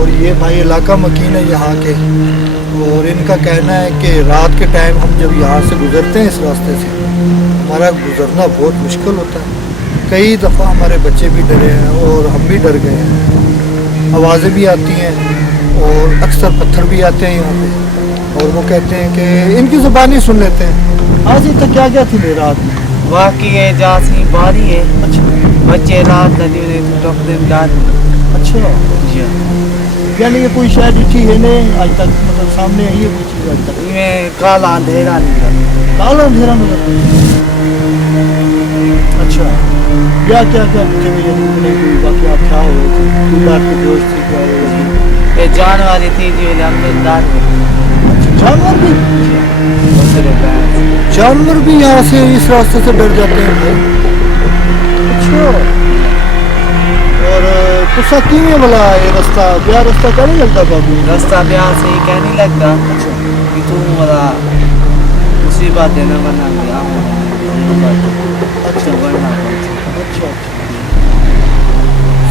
और ये भाई इलाका मकीन है यहाँ के, और इनका कहना है कि रात के टाइम हम जब यहाँ से गुज़रते हैं इस रास्ते से, हमारा गुज़रना बहुत मुश्किल होता है। कई दफ़ा हमारे बच्चे भी डरे हैं और हम भी डर गए हैं। आवाज़ें भी आती हैं और अक्सर पत्थर भी आते हैं यहाँ पे, और वो कहते हैं कि इनकी ज़ुबानी सुन लेते हैं। आज ही तक क्या क्या थी मेरी रात में वाकई है जासी बारी है। अच्छा बच्चे रात नदी में टप दिन डाल। अच्छा, जी यानी ये कोई शायद उठी है नहीं आज तक, मतलब सामने आई है कोई चीज़ आज तक? में काला अंधेरा नहीं। काला अंधेरा नजर। अच्छा, क्या क्या क्या पूछे ये कोई वाकया क्या हो रही थी, कोई रात की दोस्त थी क्या हो रही थी? ये जानवर थी जो हमने डाल। जानवर भी, जानवर भी यहाँ से इस रास्ते से डर जाते हैं भाई। अच्छा, और तुसा किमें वाला ये रास्ता, क्या रास्ता क्या नहीं लगता बाबू? रास्ता ब्याह से क्या नहीं लगता। अच्छा कि तू वाला मुसीबत देना बना गया। अच्छा बढ़ना अच्छा,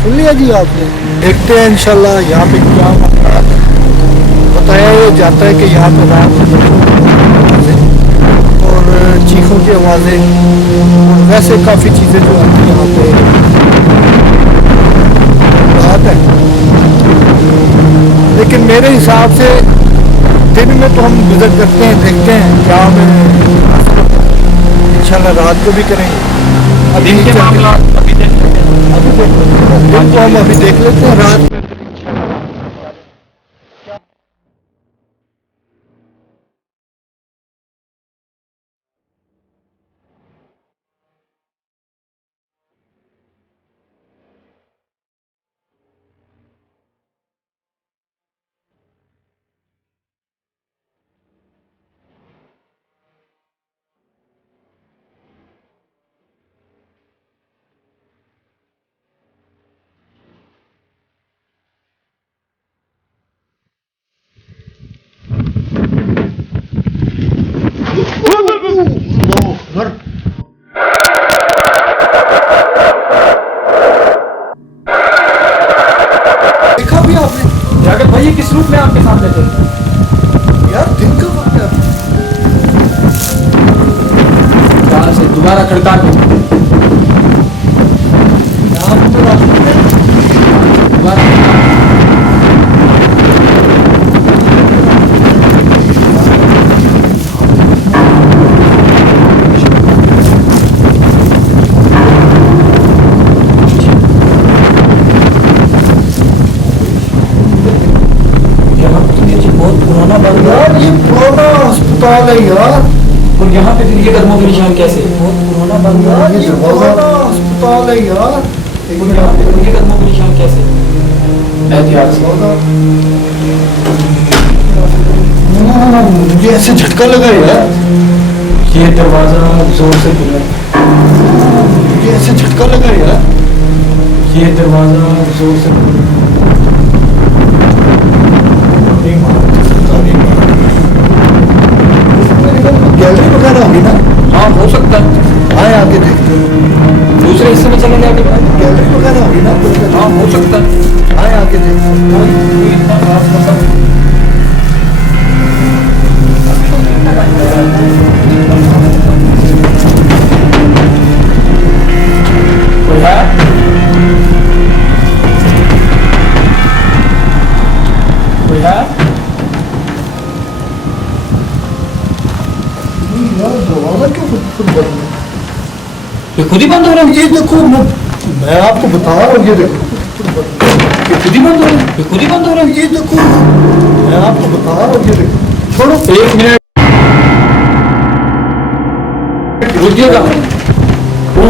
सुन लिया जी आपने। देखते हैं इंशाल्लाह यहाँ पे क्या मामला है। बताया ये जाता है कि यहाँ पे रात और चीखों की आवाज़ें, वैसे काफ़ी चीज़ें जो आती हैं यहाँ पे बात है। लेकिन मेरे हिसाब से दिन में तो हम गुजर करते हैं, देखते हैं क्या हमें, इंशाल्लाह रात को भी करेंगे। अभी दिन के मामला अभी देख लेते हैं। अभी देख लेते हैं, दिन को हम अभी देख लेते हैं, रात में देखा भी आपने जाकर भाई ये किस रूप में आपके सामने थे? यार, दिन का वक्त है। यहाँ से दोबारा खड़का के यहाँ पे तो रास्ते में दोबारा यार, ये पुराना अस्पताल है यार। और यहाँ पे फिर ये कदमों के निशान कैसे? बहुत पुराना बंगला। यार, ये पुराना अस्पताल है यार। और यहाँ पे फिर ये कदमों के निशान कैसे? एहतियात से। मुझे ऐसे झटका लगा यार, ये दरवाजा जोर से खुला। मुझे ऐसे झटका लगा यार। ये दरवाजा जोर से खुला। गैलरी वगैरह होगी ना? हाँ हो सकता है। आए आके देखते हैं। दूसरे हिस्से में चलेंगे आगे बाद। गैलरी वगैरह होगी ना? हाँ हो सकता है। आए आके देखते हैं। कोई इतना खास मतलब कोई है? कोई है? यार, दरवाजा क्यों खुद बंद है? ये खुद ही बंद हो रहा है। ये देखो, मैं आपको बता रहा हूँ, ये देखो ये खुद ही बंद हो रहा है। ये खुद ही बंद हो रहा है। ये देखो, मैं आपको बता रहा हूँ, ये देखो। छोड़ो, 1 मिनट रुकिएगा। ओ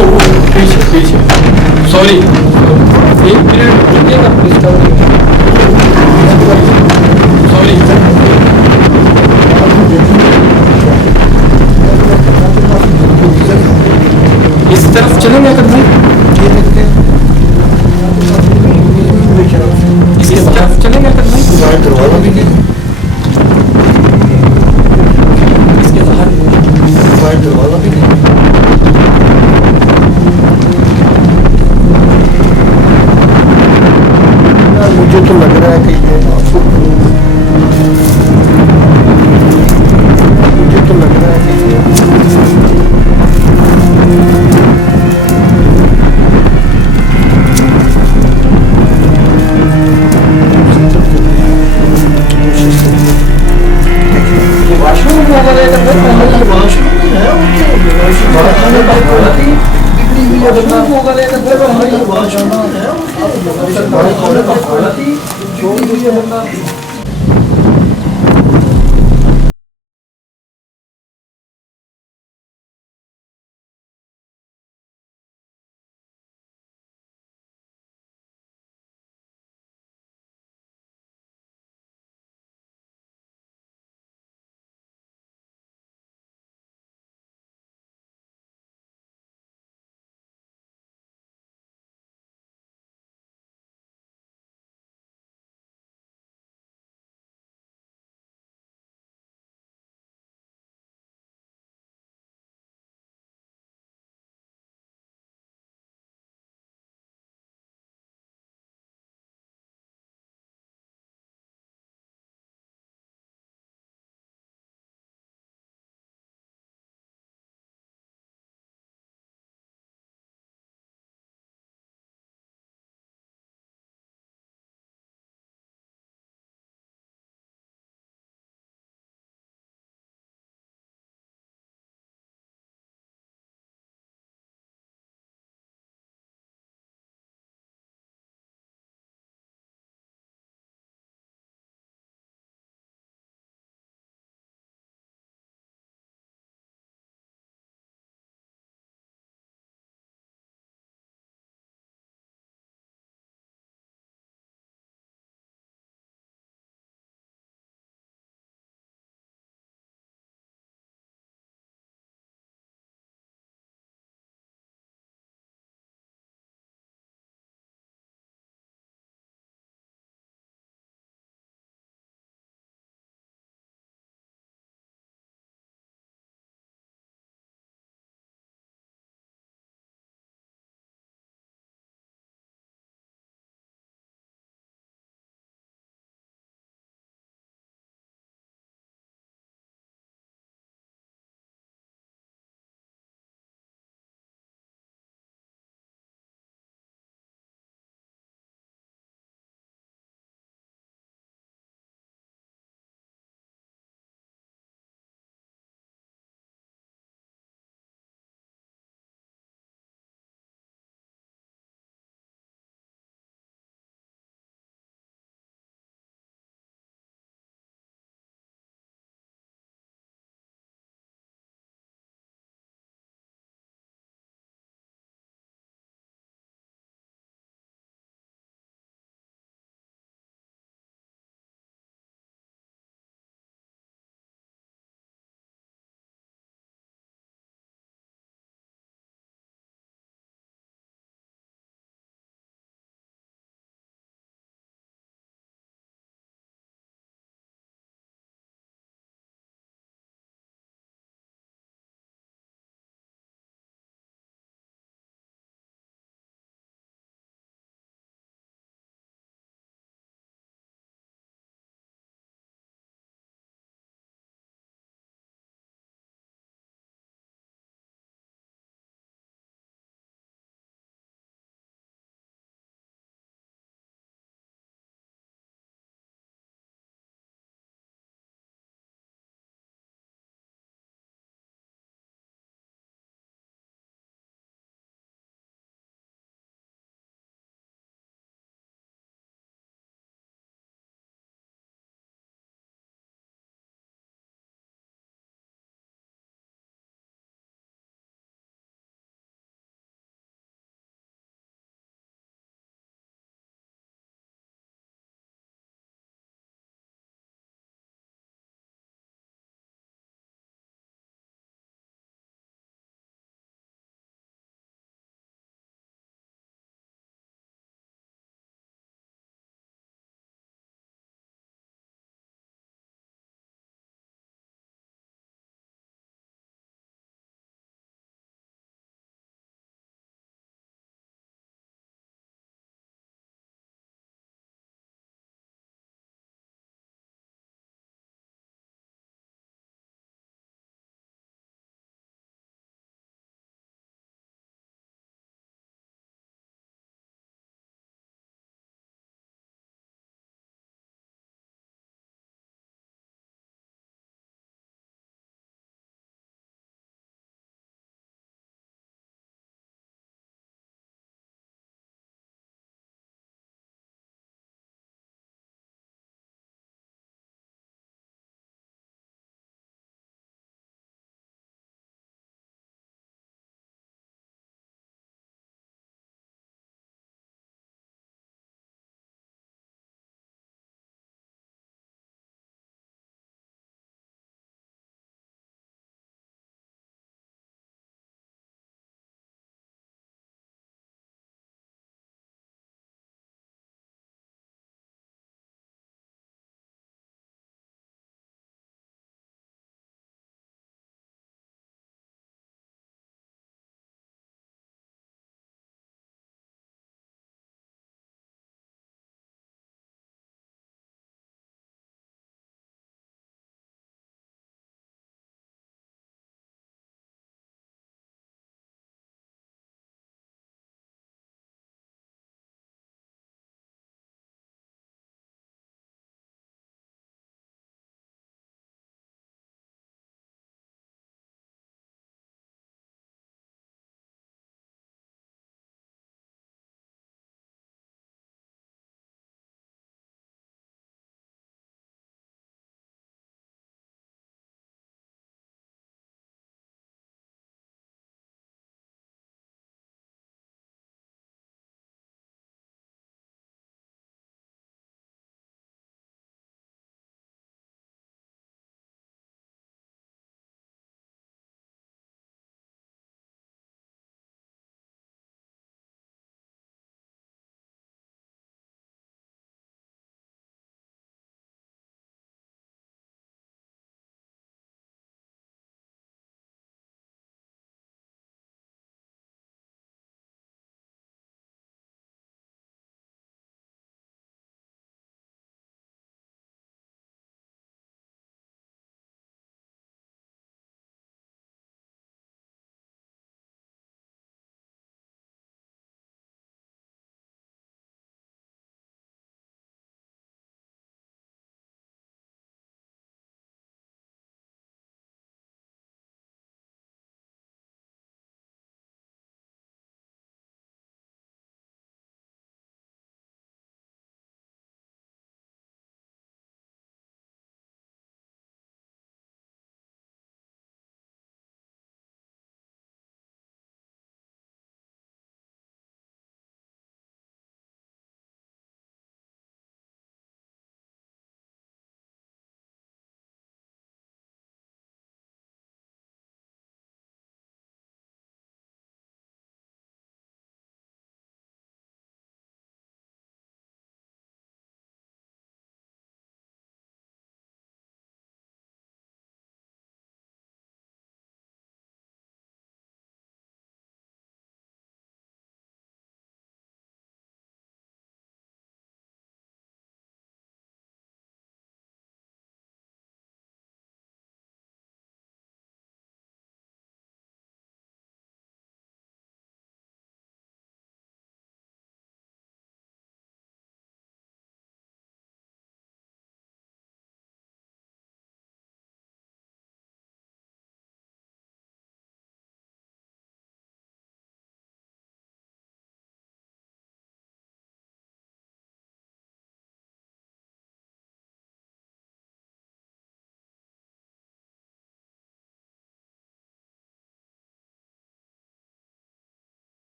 पीछे पीछे सॉरी 1 मिनट रुकिएगा प्लीज। सॉरी इस तरफ चलेंगे अगर भाई। ये देखते हैं। इस तरफ चलेंगे अगर भाई। बाहर दरवाजा भी नहीं, इसके बाहर बाहर दरवाजा भी नहीं। यार, मुझे तो लग रहा है कि ये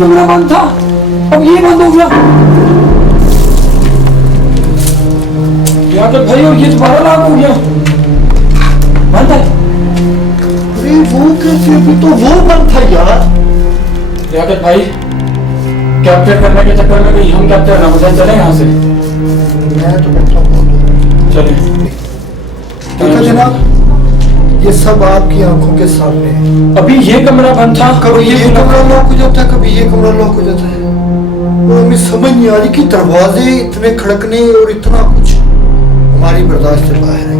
कमरा बंद था, अब ये बंद हो गया। यार भाई, और ये दोबारा लॉक हो गया, बंद है। अरे वो कैसे, अभी तो वो बंद था यार। यार भाई, कैप्चर करने के चक्कर में कहीं हम कैप्चर ना हो जाए, चले यहाँ से। मैं तो कहता हूँ चलिए। देखा जनाब, ये सब आपकी आंखों के सामने है। अभी ये कमरा बंद था, कभी ये कमरा लॉक हो जाता है, कभी ये कमरा लॉक हो जाता है, और हमें समझ नहीं आ रही कि दरवाजे इतने खड़कने और इतना कुछ हमारी बर्दाश्त से बाहर है।